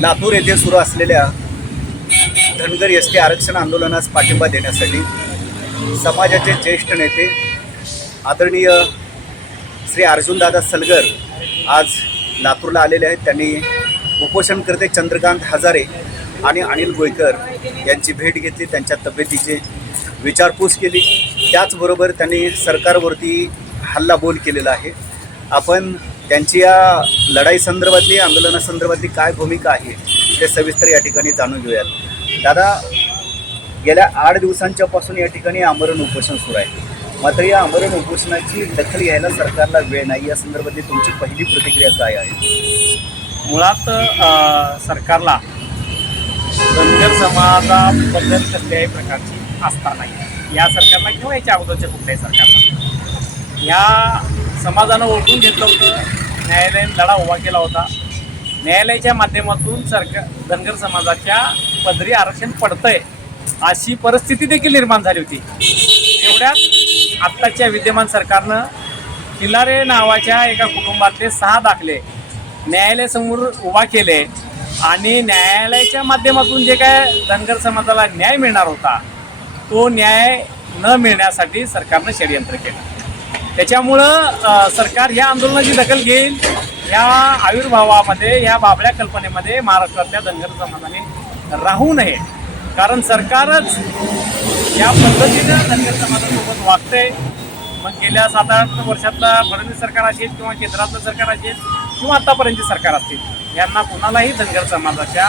लातूर येथे सुरू असलेल्या धनगर एस टी आरक्षण आंदोलनास पाठिंबा देण्यासाठी समाजाचे ज्येष्ठ नेते आदरणीय श्री अर्जुनदादा सलगर आज लातूरला आलेले आहेत. त्यांनी उपोषणकर्ते चंद्रकांत हजारे आणि अनिल गोयकर यांची भेट घेतली. त्यांच्या तब्येतीची विचारपूस केली. त्याचबरोबर त्यांनी सरकारवरती हल्लाबोल केलेला आहे. आपण त्यांची या लढाई संदर्भातली आंदोलनासंदर्भातली काय भूमिका आहे ते सविस्तर या ठिकाणी जाणून घेऊयात. दादा गेल्या आठ दिवसांच्या पासून या ठिकाणी आमरण उपोषण सुरू आहे. मात्र या आमरण उपोषणाची दखल घ्यायला सरकारला वेळ नाही. या संदर्भातली तुमची पहिली प्रतिक्रिया काय आहे? मुळात सरकारला धनगर समाजाबद्दल कसल्याही प्रकारची आस्था नाही. या सरकारला किंवा याच्या अगोदरच्या कुठल्याही सरकारला. या समाजानं ओळखून घेतलं होतं. न्यायालयीन लढा उभा केला होता. न्यायालयाच्या माध्यमातून सरकार धनगर समाजाच्या पदरी आरक्षण पडतंय अशी परिस्थिती देखील निर्माण झाली होती. तेवढ्यात आत्ताच्या विद्यमान सरकारनं किल्लारे नावाच्या एका कुटुंबातले सहा दाखले न्यायालयासमोर उभा केले आणि न्यायालयाच्या माध्यमातून जे काय धनगर समाजाला न्याय मिळणार होता तो न्याय न मिळण्यासाठी सरकारनं षडयंत्र केलं. त्याच्यामुळं सरकार ह्या आंदोलनाची दखल घेईल. या आविर्भावामध्ये या बाबड्या कल्पनेमध्ये महाराष्ट्रातल्या धनगर समाजाने राहू नये. कारण सरकारच या पद्धतीनं धनगर समाजासोबत वागतंय. मग गेल्या सात आठ वर्षातला फडणवीस सरकार असेल किंवा केंद्रातलं सरकार असेल किंवा आतापर्यंतचे सरकार असतील यांना कुणालाही धनगर समाजाच्या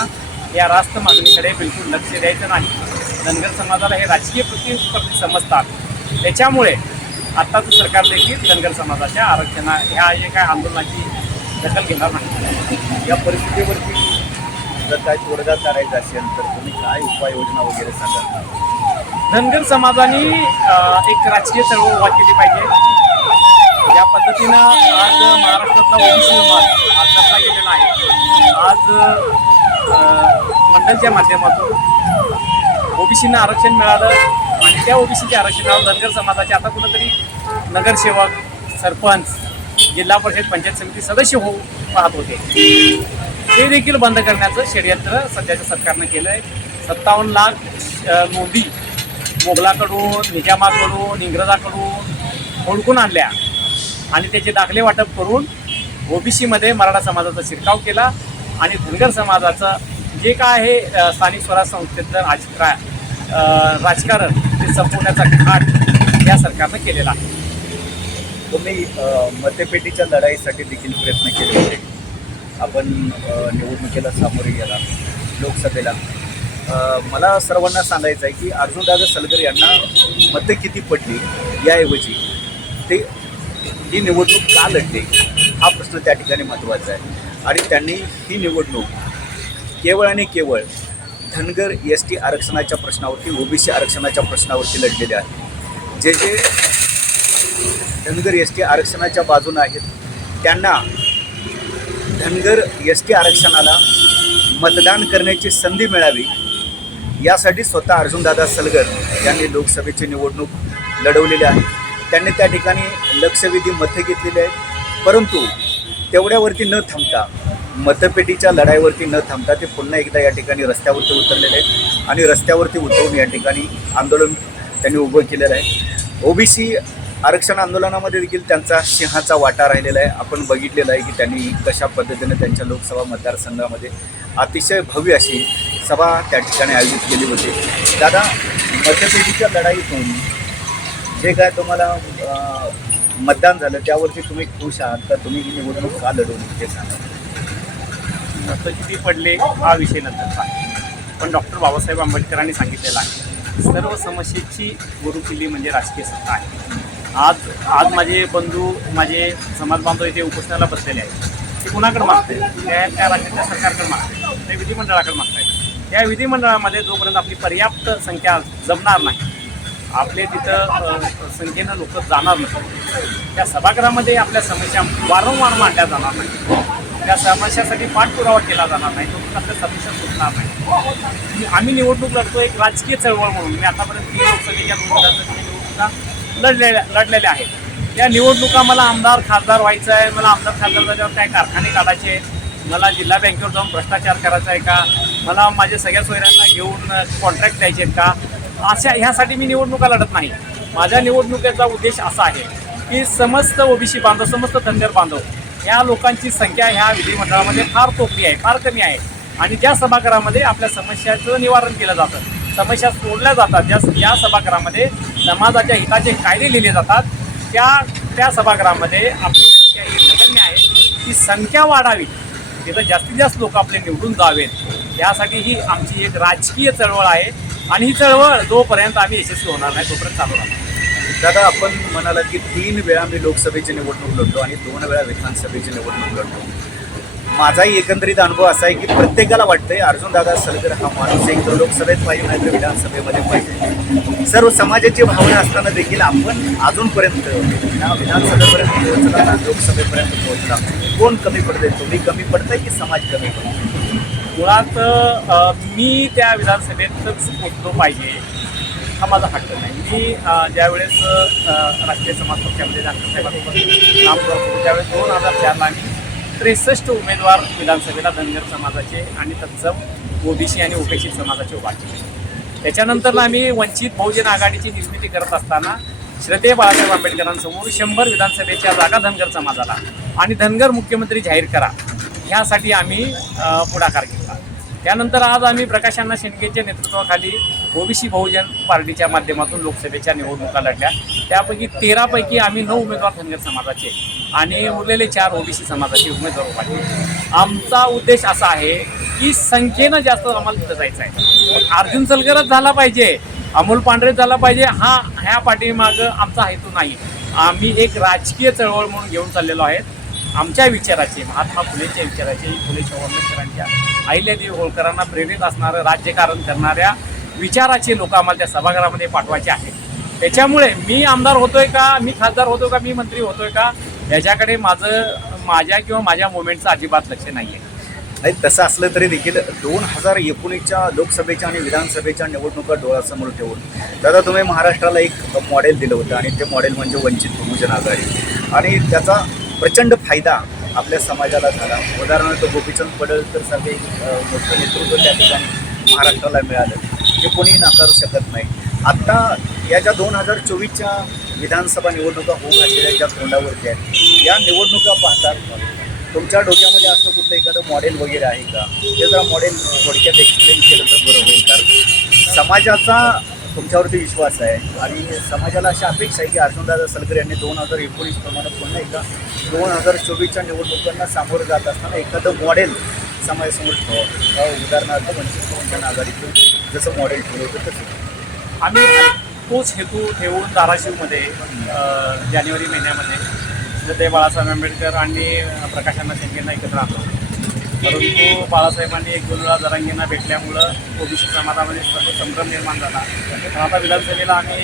या रास्त मागणीकडे बिलकुल लक्ष द्यायचं नाही. धनगर समाजाला हे राजकीय प्रतिस्पर्धी समजतात. त्याच्यामुळे आत्ताचं सरकार देखील धनगर समाजाच्या आरक्षणा ह्या जे काय आंदोलनाची दखल घेणार नाही. या परिस्थितीवरती जर काय तोडगा करायचा असेल तर तुम्ही काय उपाययोजना वगैरे सांगाल? धनगर समाजाने एक राजकीय चळवळ उभा केली पाहिजे. ज्या पद्धतीनं आज महाराष्ट्रातला ओबीसी समाज आज जपला गेलेला आहे. आज मंडलच्या माध्यमातून ओबीसींना आरक्षण मिळालं. आणि त्या ओबीसीच्या आरक्षणावर धनगर समाजाचे आता कुठंतरी नगरसेवक सरपंच जिल्हा परिषद पंचायत समिती सदस्य होऊ पाहत होते. ते देखील बंद करण्याचं षडयंत्र सध्याच्या सरकारनं केलं आहे सत्तावन्न लाख नोंदी मोगलाकडून निजामाकडून इंग्रजाकडून हुडकून आणल्या. आणि त्याचे दाखले वाटप करून ओबीसीमध्ये मराठा समाजाचा शिरकाव केला आणि धनगर समाजाचं जे काय आहे स्थानिक स्वराज संस्थेतलं राजकारण ते संपवण्याचा घाट या सरकारनं केलेला आहे. तुम्ही मतपेटीच्या लढाईसाठी देखील प्रयत्न केले होते. आपण निवडणुकीला सामोरे गेला लोकसभेला. मला सर्वांना सांगायचं आहे की अर्जुनदादा सलगर यांना मतं किती पडली याऐवजी ते ही निवडणूक का लढली हा प्रश्न त्या ठिकाणी महत्त्वाचा आहे. आणि त्यांनी ही निवडणूक केवळ आणि केवळ धनगर एस टी आरक्षणाच्या प्रश्नावरती ओबीसी आरक्षणाच्या प्रश्नावरती लढलेले आहे जे जे धनगर एस टी आरक्षणाच्या बाजूनं आहेत त्यांना धनगर एस टी आरक्षणाला मतदान करण्याची संधी मिळावी यासाठी स्वतः अर्जुनदादा सलगर यांनी लोकसभेची निवडणूक लढवलेली आहे. त्यांनी त्या ठिकाणी लक्षवेधी मतं घेतलेली आहेत. परंतु तेवढ्यावरती न थांबता मतपेटीच्या लढाईवरती न थांबता ते पुन्हा एकदा या ठिकाणी रस्त्यावरती उतरलेले आहेत आणि रस्त्यावरती उतरून या ठिकाणी आंदोलन त्यांनी उभं केलेलं आहे. ओबीसी आरक्षण आंदोलनामध्ये देखील त्यांचा सिंहाचा वाटा राहिलेला आहे. आपण बघितलेलं आहे की त्यांनी कशा पद्धतीने त्यांच्या लोकसभा मतदारसंघामध्ये अतिशय भव्य अशी सभा त्या ठिकाणी आयोजित केली होती. दादा मतपेटीच्या लढाईतून जे काय तुम्हाला मतदान झालं त्यावरती तुम्ही खुश आहात का? तुम्ही ही निवडणूक का लढवली ते सांगा. मतं किती पडले हा विषय नंतरचा पण डॉक्टर बाबासाहेब आंबेडकरांनी सांगितलेलं आहे सर्व समस्येची गुरुकिल्ली म्हणजे राजकीय सत्ता आहे. आज आज माझे बंधू माझे समाज बांधव इथे उपोषणाला बसलेले आहेत. ते कुणाकडे मागते त्या त्या राज्याच्या सरकारकडे मागते ते विधिमंडळाकडे मागतायत. त्या विधिमंडळामध्ये जोपर्यंत आपली पर्याप्त संख्या जमणार नाही आपले तिथं संख्येनं लोक जाणार नाही. त्या सभागृहामध्ये आपल्या समस्या वारंवार मांडल्या जाणार नाही त्या समस्यासाठी पाठपुरावा केला जाणार नाही तो आपल्या समस्या सुटणार नाही. आम्ही निवडणूक लढतो एक राजकीय चळवळ म्हणून. मी आतापर्यंत तीन लोकसभेच्या निवडणुका लढलेल्या लढलेल्या आहेत. त्या निवडणुका मला आमदार खासदार व्हायचं आहे. मला आमदार खासदार झाल्यावर काय कारखाने काढायचे? मला जिल्हा बँकेवर जाऊन भ्रष्टाचार करायचा आहे का? मला माझ्या सगळ्या सोयऱ्यांना घेऊन कॉन्ट्रॅक्ट द्यायचे आहेत का? अशा ह्यासाठी मी निवडणुका लढत नाही. माझ्या निवडणुकीचा उद्देश असा आहे की समस्त ओबीसी बांधव समस्त धनगर बांधव या लोकांची संख्या ह्या विधिमंडळामध्ये फार तोकडी आहे फार कमी आहे. आणि त्या सभागृहामध्ये आपल्या समस्याचं निवारण केलं जातं समस्या सोडल्या जातात ज्या या सभागृहामध्ये समाजाच्या हिताचे कायदे लिहिले जातात त्या त्या सभागृहामध्ये आपली संख्या ही नगण्य आहे. ती संख्या वाढावी तिथं जास्तीत जास्त लोक आपले निवडून जावेत. यासाठी ही आमची एक राजकीय चळवळ आहे. आणि ही चळवळ जोपर्यंत आम्ही यशस्वी होणार नाही तोपर्यंत चालू राहणार. दादा आपण म्हणाला की तीन वेळा मी लोकसभेची निवडणूक लढलो आणि दोन वेळा विधानसभेची निवडणूक लढलो. माझाही एकंदरीत अनुभव असा आहे की प्रत्येकाला वाटतंय अर्जुन दादा सलगर हा माणूस एक तर लोकसभेत पाहिजे नाही तर विधानसभेमध्ये पाहिजे सर्व समाजाची भावना असताना देखील आपण अजूनपर्यंत ना विधानसभेपर्यंत पोहोचला ना लोकसभेपर्यंत पोहोचला. कोण कमी पडते तुम्ही कमी पडताय की समाज कमी पडतो मुळात मी त्या विधानसभेतच पोचलो पाहिजे. हा माझा हट्ट नाही. मी ज्यावेळेस राष्ट्रीय समाज पक्षामध्ये काम करत होतो त्यावेळेस दोन हजार चारला आम्ही त्रेसष्ट उमेदवार विधानसभेला धनगर समाजाचे आणि तत्सम ओबीसी आणि उपेक्षित समाजाचे उभा केले. त्याच्यानंतर आम्ही वंचित बहुजन आघाडीची निर्मिती करत असताना श्रद्धेय बाळासाहेब आंबेडकरांसमोर शंभर विधानसभेच्या जागा धनगर समाजाला आणि धनगर मुख्यमंत्री जाहीर करा ह्यासाठी आम्ही पुढाकार घेतला. त्यानंतर आज आम्ही प्रकाशांना शेंडगेच्या नेतृत्वाखाली ओबीसी बहुजन पार्टीच्या माध्यमातून लोकसभेच्या निवडणुका लढल्या. त्यापैकी तेरापैकी आम्ही नऊ उमेदवार धनगर समाजाचे आणि उरलेले चार ओबीसी समाजाचे उमेदवार उभा आमचा उद्देश असा आहे की संख्येनं जास्त आम्हाला तिथं जायचं आहे. अर्जुन सलगरच झाला पाहिजे अमोल पांढरे झाला पाहिजे हा ह्या पाठीमागं आमचा हेतू नाही. आम्ही एक राजकीय चळवळ म्हणून घेऊन चाललेलो आहेत. आमच्या विचाराचे महात्मा फुलेच्या विचाराचे फुले आंबेडकरांच्या अहिल्यादेवी होळकरांना प्रेरित असणारं राज्यकारण करणाऱ्या विचाराचे लोक आम्हाला त्या सभागृहामध्ये पाठवायचे आहेत. त्याच्यामुळे मी आमदार होतोय का मी खासदार होतोय का मी मंत्री होतोय का याच्याकडे माझं माझ्या किंवा माझ्या मुवमेंटचं अजिबात लक्ष नाही आहे नाही तसं असलं तरी देखील दोन हजार एकोणीसच्या लोकसभेच्या आणि विधानसभेच्या निवडणुका डोळ्यासमोर ठेवून दादा तुम्ही महाराष्ट्राला एक मॉडेल दिलं होतं आणि ते मॉडेल म्हणजे वंचित बहुजन आघाडी. आणि त्याचा प्रचंड फायदा आपल्या समाजाला झाला. उदाहरणार्थ गोपीचंद पडळकर सारखे मोठं नेतृत्व त्या ठिकाणी महाराष्ट्राला मिळालं. हे कोणी नाकारू शकत नाही. आत्ता या ज्या दोन हजार चोवीसच्या विधानसभा निवडणुका होऊ घातलेल्या ज्या तोंडावरती आहेत या निवडणुका पाहतात तुमच्या डोक्यामध्ये असं कुठलं एखादं मॉडेल वगैरे आहे का? ते जरा मॉडेल थोडक्यात एक्सप्लेन केलं तर बरं होईल. कारण समाजाचा तुमच्यावरती विश्वास आहे आणि समाजाला अशी अपेक्षा आहे की अर्जुनदादा सलकर यांनी दोन हजार एकोणीस प्रमाणे पुन्हा एकदा दोन हजार चोवीसच्या निवडणुकांना सामोरं जात असताना एखादं मॉडेल समाजासमोर ठेवा उदाहरणार्थ वंचित बहुजन आघाडीतून जसं मॉडेल ठेवलं होतं तसं. आम्ही तोच हेतू ठेवून धाराशिवमध्ये जानेवारी महिन्यामध्ये ते बाळासाहेब आंबेडकर आणि प्रकाशांना शेंगेंना एकत्र आलो परंतु बाळासाहेबांनी एक दोन वेळा जरांगींना भेटल्यामुळं ओबीसी समाजामध्ये संभ्रम निर्माण झाला. पण आता विधानसभेला आम्ही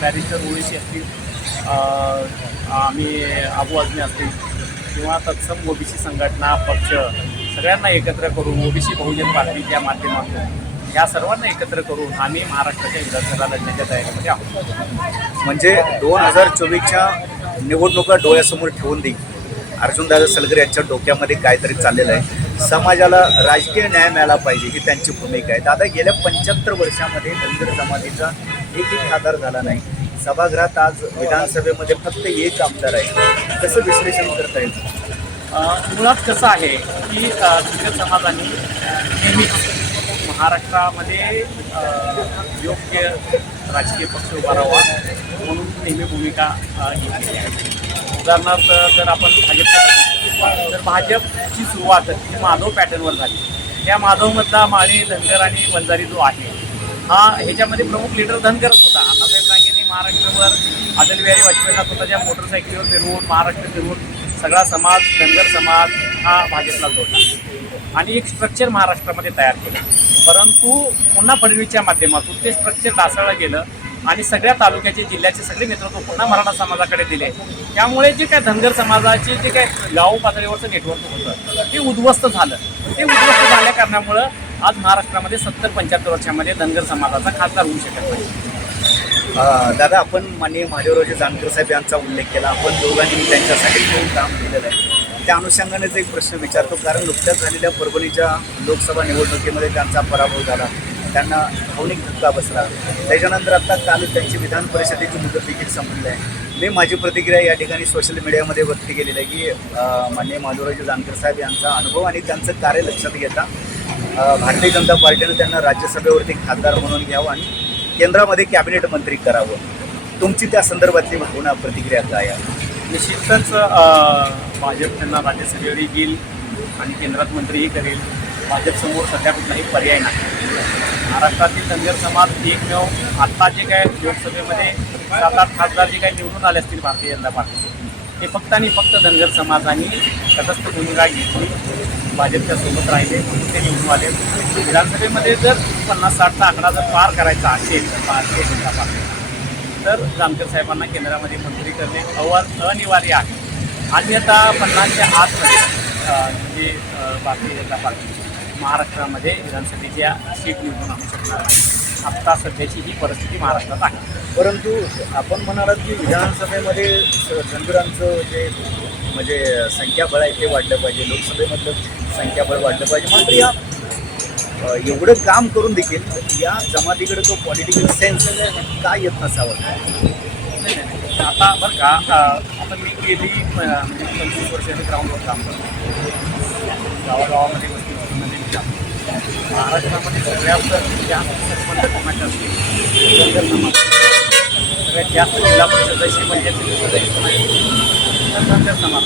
बॅरिस्टर ओळीशी असतील आम्ही आबू आजमी असतील किंवा तत्सम ओबीसी संघटना पक्ष सगळ्यांना एकत्र करून ओबीसी बहुजन पार्टीच्या माध्यमातून या सर्वांना एकत्र करून आम्ही महाराष्ट्राच्या विधानसभा लढण्याच्या तयारीमध्ये आहोत. म्हणजे दोन हजार चोवीसच्या निवडणुका डोळ्यासमोर ठेवून देईल. अर्जुनदादा सलगर यांच्या डोक्यामध्ये काहीतरी चाललेलं आहे. समाजाला राजकीय न्याय मिळाला पाहिजे ही त्यांची भूमिका आहे. दादा गेल्या पंच्याहत्तर वर्षामध्ये धनगर एक एक आधार झाला नाही. सभागृहात आज विधानसभेमध्ये फक्त एक आमदार आहे. कसं विश्लेषण करता येईल? मुळात कसं आहे की अ, धनगर समाजाने नेहमीच महाराष्ट्रामध्ये योग्य राजकीय पक्ष उभा राहावा म्हणून नेहमी भूमिका घेतलेली आहे. उदाहरणार्थ जर आपण भाजपचं तर भाजपची सुरुवात ही माधव पॅटर्नवर झाली. त्या माधवमधला माळी धनगर आणि वंजारी जो आहे हा ह्याच्यामध्ये प्रमुख लीडर धनगरच होता. अण्णासाहेब रांगेंनी महाराष्ट्रभर अटल बिहारी वाजपेयींना स्वतःच्या मोटरसायकलीवर फिरवून महाराष्ट्र फिरवून सगळा समाज धनगर समाज हा भाजपला जोडला. आणि एक स्ट्रक्चर महाराष्ट्रामध्ये तयार केलं. परंतु पुन्हा फडणवीसच्या माध्यमातून ते स्ट्रक्चर ढासळलं गेलं आणि सगळ्या तालुक्याचे जिल्ह्याचे सगळे नेतृत्व पुन्हा मराठा समाजाकडे दिले. त्यामुळे जे काय धनगर समाजाचे जे काय गाव पातळीवरचं नेटवर्क होतं ते उद्ध्वस्त झालं. ते उद्ध्वस्त झाल्या कारणामुळं आज महाराष्ट्रामध्ये सत्तर पंच्याहत्तर वर्षामध्ये धनगर समाजाचा खासदार होऊ शकत नाही. दादा आपण माननीय महादेवरावजी जानकर साहेब यांचा उल्लेख केला. आपण दोघांनी त्यांच्यासाठी खूप काम केलेलं आहे. त्या अनुषंगानेच एक प्रश्न विचारतो कारण नुकत्याच झालेल्या परभणीच्या लोकसभा निवडणुकीमध्ये त्यांचा पराभव झाला. त्यांना भावनिक धक्का बसला. त्याच्यानंतर आता काल त्यांची विधान परिषदेची मुदत देखील संपलेली आहे. मी माझी प्रतिक्रिया या ठिकाणी सोशल मीडियामध्ये व्यक्त केलेली आहे की अं, माननीय जानकर साहेब यांचा अनुभव आणि त्यांचं कार्य लक्षात घेता भारतीय जनता पार्टीनं त्यांना राज्यसभेवरती खासदार म्हणून घ्यावं आणि केंद्रामध्ये कॅबिनेट मंत्री करावं. तुमची त्या संदर्भातली भावना प्रतिक्रिया काय आहे? निश्चितच भाजप त्यांना राज्यसभेवरही घेईल आणि केंद्रात मंत्रीही करेल. भाजपसमोर सध्या कुठलाही पर्याय नाही. महाराष्ट्रातील धनगर समाज एकमेव आत्ता जे काय लोकसभेमध्ये सात आठ खासदार जे काही निवडून आले असतील भारतीय जनता पार्टीचे ते फक्त आणि फक्त धनगर समाजाने तटस्थ भूमिका घेतली. भाजपच्या सोबत राहिले म्हणून ते निवडून आले. विधानसभेमध्ये जर पन्नास साठचा आकडा जर पार करायचा असेल भारतीय जनता पार्टीला तर जानकर साहेबांना केंद्रामध्ये मंत्री करणे अव अनिवार्य आहे. अन्यथा पन्नासच्या आतमध्ये जी भारतीय जनता पार्टी महाराष्ट्रामध्ये विधानसभेच्या सीट निवडून आणू शकणार आत्ता सध्याची ही परिस्थिती महाराष्ट्रात आहे. परंतु आपण म्हणालात की विधानसभेमध्ये धनगरांचं जे म्हणजे संख्याबळ आहे ते वाढलं पाहिजे. लोकसभेमधलं संख्याबळ वाढलं पाहिजे. मात्र या एवढं काम करून देखील या जमातीकडे तो पॉलिटिकल सेन्स का येत नसावा? म्हणजे आता बरं का आता मी गेली म्हणजे पंचवीस वर्षांनी ग्राउंडवर काम करतो. गावागावामध्ये वस्ती वस्तीमध्ये मी काम महाराष्ट्रामध्ये सगळ्यात जास्त सरपंच असतील सगळ्यात जास्त जिल्हा परिषद अशी पंचायत धनगर समाज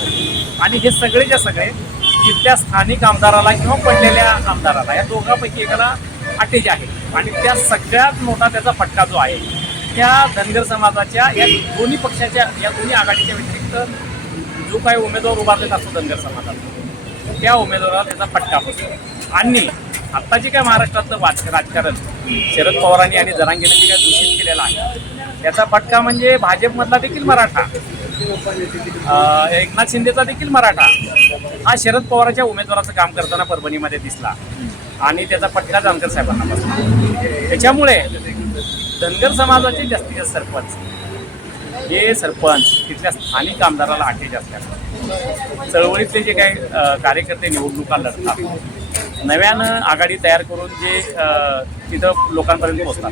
आणि हे सगळेच्या सगळे तिथल्या स्थानिक आमदाराला किंवा पडलेल्या आमदाराला या दोघांपैकी एकाला अटेज आहे. आणि त्या सगळ्यात मोठा त्याचा फटका जो आहे त्या धनगर समाजाच्या या दोन्ही पक्षाच्या या दोन्ही आघाडीच्या व्यतिरिक्त जो काही उमेदवार उभारलेत असतो धनगर समाजात त्या उमेदवाराला त्याचा फटका बसतो. आणि आत्ता जे काय महाराष्ट्रातलं वाच राजकारण शरद पवारांनी आणि जरांगीने जे काय दूषित केलेलं आहे त्याचा फटका म्हणजे भाजपमधला देखील मराठा. एकनाथ शिंदेचा देखील मराठा. हा शरद पवारांच्या उमेदवाराचं काम करताना परभणीमध्ये दिसला. आणि त्याचा फटका जानकर साहेबांना बसला. त्याच्यामुळे धनगर समाजाचे जास्तीत जास्त सरपंच. हे सरपंच तिथल्या स्थानिक आमदाराला अटेज असतात चळवळीतले जे काही कार्यकर्ते निवडणुका लढतात नव्यानं आघाडी तयार करून जे तिथं लोकांपर्यंत पोहोचतात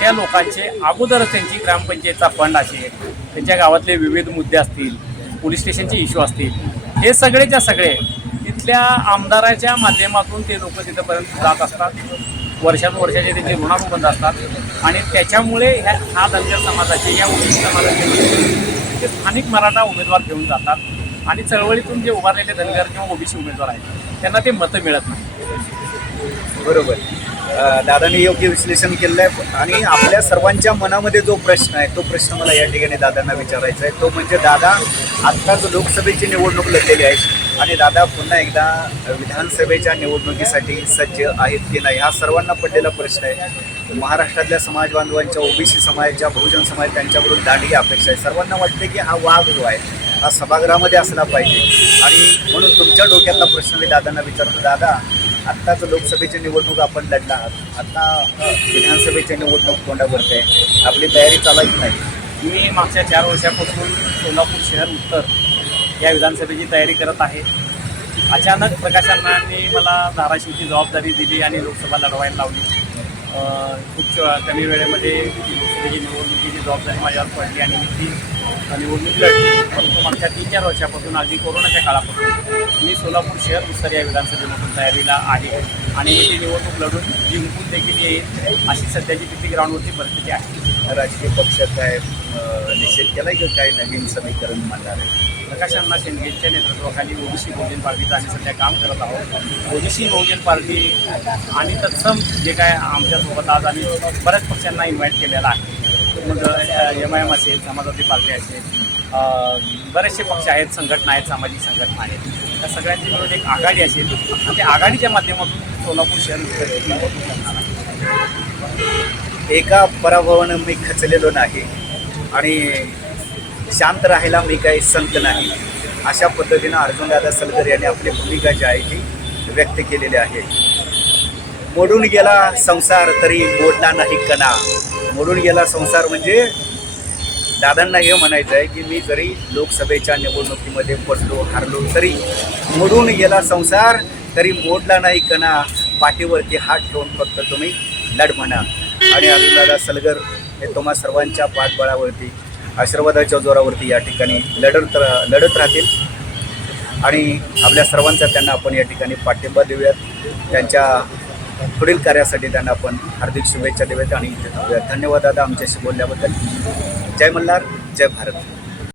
त्या लोकांचे अगोदरच त्यांची ग्रामपंचायतचा फंड असेल त्यांच्या गावातले विविध मुद्दे असतील पोलीस स्टेशनचे इश्यू असतील हे सगळेच्या सगळे तिथल्या आमदाराच्या माध्यमातून ते लोक तिथंपर्यंत जात असतात. वर्षानुवर्षाचे त्यांचे ऋणानुबंध असतात. आणि त्याच्यामुळे ह्या हा धनगर समाजाचे या ओबीसी समाजाचे ते स्थानिक मराठा उमेदवार घेऊन जातात आणि चळवळीतून जे उभारलेले धनगर किंवा ओबीसी उमेदवार आहेत त्यांना ते मतं मिळत नाही बरोबर. दादांनी योग्य विश्लेषण केलेलं आहे आणि आपल्या सर्वांच्या मनामध्ये जो प्रश्न आहे तो प्रश्न मला या ठिकाणी दादांना विचारायचा आहे. तो म्हणजे दादा आत्ताच लोकसभेची निवडणूक लढलेली आहे. आणि दादा पुन्हा एकदा विधानसभेच्या निवडणुकीसाठी सज्ज आहेत की नाही हा सर्वांना पडलेला प्रश्न आहे. महाराष्ट्रातल्या समाज बांधवांच्या ओबीसी समाजाच्या बहुजन समाज त्यांच्याकडून दांडी अपेक्षा आहे. सर्वांना वाटते की हा वाघ जो आहे हा सभागृहामध्ये असला पाहिजे. आणि म्हणून तुमच्या डोक्यातला प्रश्न मी दादांना विचारतो दादा आत्ताच लोकसभेची निवडणूक आपण लढला आहात. आत्ता विधानसभेची निवडणूक तोंडावरती आहे. आपली तयारी चालायची नाही? मी मागच्या चार वर्षापासून सोलापूर शहर उत्तर या विधानसभेची तयारी करत आहे. अचानक प्रकाशांनी मला धाराशिवची जबाबदारी दिली आणि लोकसभा लढवायला लावली. खूप च- कमी वेळेमध्ये लोकसभेची निवडणुकीची जबाबदारी माझ्यावर पडली आणि मी ती निवडणूक लढली. परंतु मागच्या तीन चार वर्षापासून अगदी कोरोनाच्या काळापासून मी सोलापूर शहर उत्तर या विधानसभेमधून तयारीला आहे आणि मी ती निवडणूक लढून जिंकून देखील येईल अशी सध्याची किती ग्राउंडवरची परिस्थिती आहे. राजकीय पक्ष काय निषेध केलाय की काय नवीन समीकरण मांडणार आहे? प्रकाश अण्णा शेंडेंच्या नेतृत्वाखाली ओबीसी बहुजन पार्टीचं आम्ही सध्या काम करत आहोत. ओबीसी बहुजन पार्टी आणि तत्सम जे काय आमच्यासोबत आज आम्ही बऱ्याच पक्षांना इन्व्हाइट केलेला आहे. मग एम आय एम असेल समाजवादी पार्टी असेल बरेचसे पक्ष आहेत संघटना आहेत सामाजिक संघटना आहेत. त्या सगळ्यांची मिळून एक आघाडी असेल. आणि त्या आघाडीच्या माध्यमातून सोलापूर शहर निवडणूक आहे. एका पराभवानं मी खचलेलो नाही आणि शांत राहायला मी काही संत नाही. अशा पद्धतीनं अर्जुनदादा सलगर यांनी आपली भूमिका जी आहे ती व्यक्त केलेली आहे. मोडून गेला संसार तरी मोडला नाही कणा. मोडून गेला संसार म्हणजे दादांना हे म्हणायचं आहे की मी जरी लोकसभेच्या निवडणुकीमध्ये पडलो हारलो तरी मोडून गेला संसार तरी मोडला नाही कणा. पाठीवरती हात ठेवून फक्त तुम्ही लढ म्हणा. आणि अरुणदादा सलगर हे तुम्हा सर्वांच्या पाठबळावरती आशीर्वादाच्या जोरावरती या ठिकाणी लढत रा- लढत राहतील. आणि आपल्या सर्वांचा त्यांना आपण या ठिकाणी पाठिंबा देऊयात. त्यांच्या पुढील कार्यासाठी त्यांना आपण हार्दिक शुभेच्छा देऊयात. आणि धन्यवाद दादा आमच्याशी बोलल्याबद्दल. जय मल्हार जय भारत.